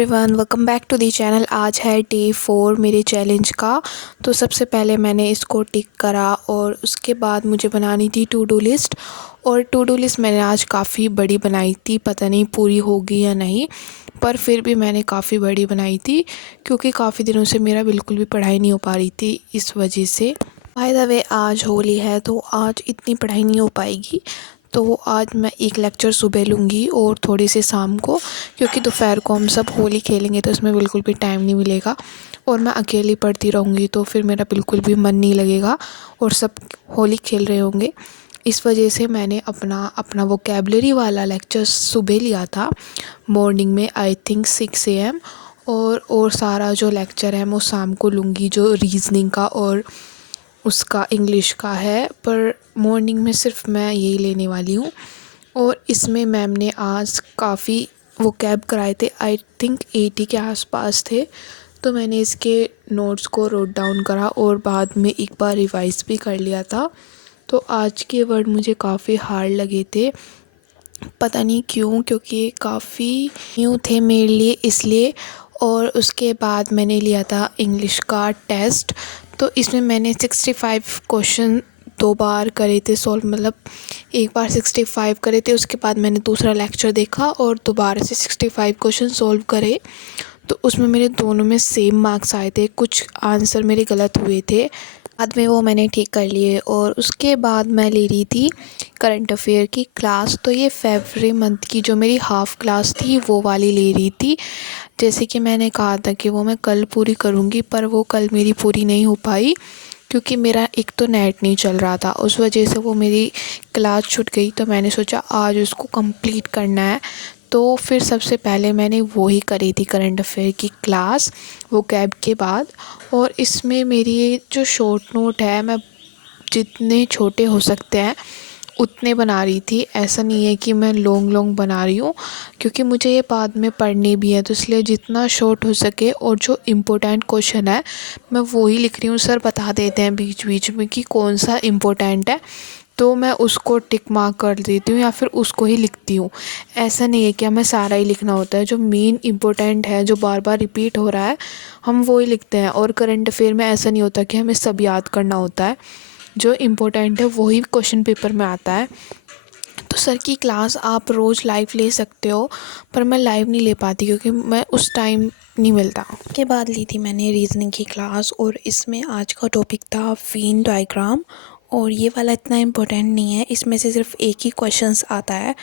Everyone, welcome back to the channel. आज है day 4 मेरे चैलेंज का। तो सबसे पहले मैंने इसको टिक करा और उसके बाद मुझे बनानी थी टू डू लिस्ट। और टू डू लिस्ट मैंने आज काफ़ी बड़ी बनाई थी, पता नहीं पूरी होगी या नहीं, पर फिर भी मैंने काफ़ी बड़ी बनाई थी क्योंकि काफ़ी दिनों से मेरा बिल्कुल भी पढ़ाई नहीं हो पा रही थी इस वजह से। बाय द वे आज होली है तो आज इतनी पढ़ाई नहीं हो पाएगी। तो आज मैं एक लेक्चर सुबह लूँगी और थोड़ी सी शाम को, क्योंकि दोपहर को हम सब होली खेलेंगे तो इसमें बिल्कुल भी टाइम नहीं मिलेगा और मैं अकेली पढ़ती रहूँगी तो फिर मेरा बिल्कुल भी मन नहीं लगेगा और सब होली खेल रहे होंगे। इस वजह से मैंने अपना वोकैबलरी वाला लेक्चर सुबह लिया था मॉर्निंग में, आई थिंक 6 AM। और सारा जो लेक्चर है वो शाम को लूँगी, जो रीजनिंग का और उसका इंग्लिश का है, पर मॉर्निंग में सिर्फ मैं यही लेने वाली हूँ। और इसमें मैम ने आज काफ़ी वोकैब कराए थे, आई थिंक 80 के आसपास थे। तो मैंने इसके नोट्स को नोट डाउन करा और बाद में एक बार रिवाइज़ भी कर लिया था। तो आज के वर्ड मुझे काफ़ी हार्ड लगे थे, पता नहीं क्यों, क्योंकि ये काफ़ी न्यू थे मेरे लिए इसलिए। और उसके बाद मैंने लिया था इंग्लिश का टेस्ट। तो इसमें मैंने 65 क्वेश्चन 2 बार करे थे सॉल्व, मतलब एक बार 65 करे थे, उसके बाद मैंने दूसरा लेक्चर देखा और दोबारा से 65 क्वेश्चन सॉल्व करे। तो उसमें मेरे दोनों में सेम मार्क्स आए थे, कुछ आंसर मेरे गलत हुए थे, बाद में वो मैंने ठीक कर लिए। और उसके बाद मैं ले रही थी करंट अफेयर की क्लास। तो ये फरवरी मंथ की जो मेरी हाफ़ क्लास थी वो वाली ले रही थी। जैसे कि मैंने कहा था कि वो मैं कल पूरी करूँगी, पर वो कल मेरी पूरी नहीं हो पाई क्योंकि मेरा एक तो नेट नहीं चल रहा था, उस वजह से वो मेरी क्लास छूट गई। तो मैंने सोचा आज उसको कंप्लीट करना है। तो फिर सबसे पहले मैंने वो ही करी थी करंट अफेयर की क्लास वो कैब के बाद। और इसमें मेरी जो शॉर्ट नोट है, मैं जितने छोटे हो सकते हैं उतने बना रही थी, ऐसा नहीं है कि मैं लॉन्ग बना रही हूँ क्योंकि मुझे ये बाद में पढ़नी भी है। तो इसलिए जितना शॉर्ट हो सके और जो इम्पोर्टेंट क्वेश्चन है मैं वो ही लिख रही हूँ। सर बता देते हैं बीच बीच में कि कौन सा इम्पोर्टेंट है, तो मैं उसको टिक मार्क कर देती हूँ या फिर उसको ही लिखती हूँ। ऐसा नहीं है कि हमें सारा ही लिखना होता है, जो मेन इम्पोर्टेंट है जो बार बार रिपीट हो रहा है हम वो ही लिखते हैं। और करंट अफेयर में ऐसा नहीं होता कि हमें सब याद करना होता है, जो इम्पोर्टेंट है वही क्वेश्चन पेपर में आता है। तो सर की क्लास आप रोज़ लाइव ले सकते हो, पर मैं लाइव नहीं ले पाती क्योंकि मैं उस टाइम नहीं मिलता। के बाद ली थी मैंने रीजनिंग की क्लास और इसमें आज का टॉपिक था वेन डायग्राम। और ये वाला इतना इम्पोर्टेंट नहीं है, इसमें से सिर्फ एक ही क्वेश्चंस आता है,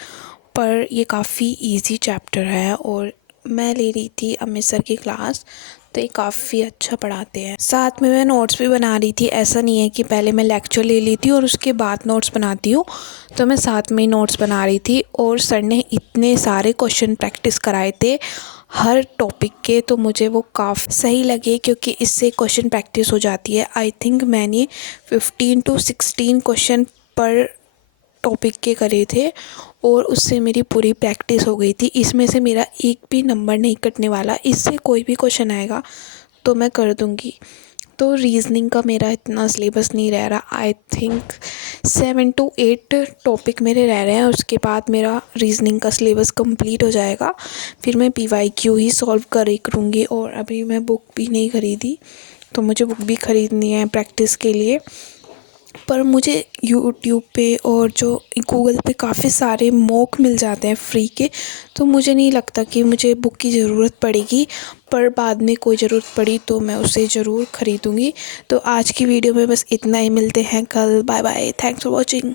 पर ये काफ़ी इजी चैप्टर है। और मैं ले रही थी अमित सर की क्लास, तो ये काफ़ी अच्छा पढ़ाते हैं। साथ में मैं नोट्स भी बना रही थी, ऐसा नहीं है कि पहले मैं लेक्चर ले लेती हूँ और उसके बाद नोट्स बनाती हूँ। तो मैं साथ में ही नोट्स बना रही थी और सर ने इतने सारे क्वेश्चन प्रैक्टिस कराए थे हर टॉपिक के, तो मुझे वो काफ़ी सही लगे क्योंकि इससे क्वेश्चन प्रैक्टिस हो जाती है। आई थिंक मैंने 15 to 16 क्वेश्चन पर टॉपिक के करे थे और उससे मेरी पूरी प्रैक्टिस हो गई थी। इसमें से मेरा एक भी नंबर नहीं कटने वाला, इससे कोई भी क्वेश्चन आएगा तो मैं कर दूँगी। तो रीजनिंग का मेरा इतना सिलेबस नहीं रह रहा, आई थिंक 7 to 8 टॉपिक मेरे रह रहे हैं, उसके बाद मेरा रीजनिंग का सिलेबस कंप्लीट हो जाएगा। फिर मैं PYQ ही सॉल्व करूँगी। और अभी मैं बुक भी नहीं ख़रीदी, तो मुझे बुक भी ख़रीदनी है प्रैक्टिस के लिए। पर मुझे यूट्यूब पे और जो गूगल पे काफ़ी सारे मॉक मिल जाते हैं फ्री के, तो मुझे नहीं लगता कि मुझे बुक की ज़रूरत पड़ेगी, पर बाद में कोई ज़रूरत पड़ी तो मैं उसे ज़रूर ख़रीदूँगी। तो आज की वीडियो में बस इतना ही, मिलते हैं कल, bye bye, thanks for watching.